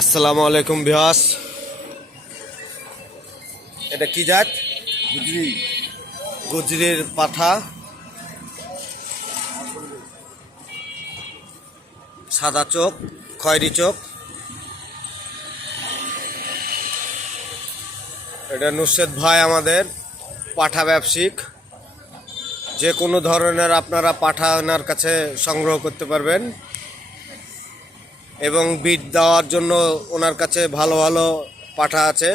আসসালামু আলাইকুম ভিউয়ার্স। এটা কি জাত? গুজরি গুজরির পাঠা, সাদা চোখ, খয়েরি চোখ। এটা নুসরাত ভাই আমাদের পাঠা ব্যবসায়িক। যে কোনো ধরনের আপনারা পাঠা ওনার কাছে সংগ্রহ করতে পারবেন এবং বিট দেওয়ার জন্য ওনার কাছে ভালো ভালো পাঠা আছে।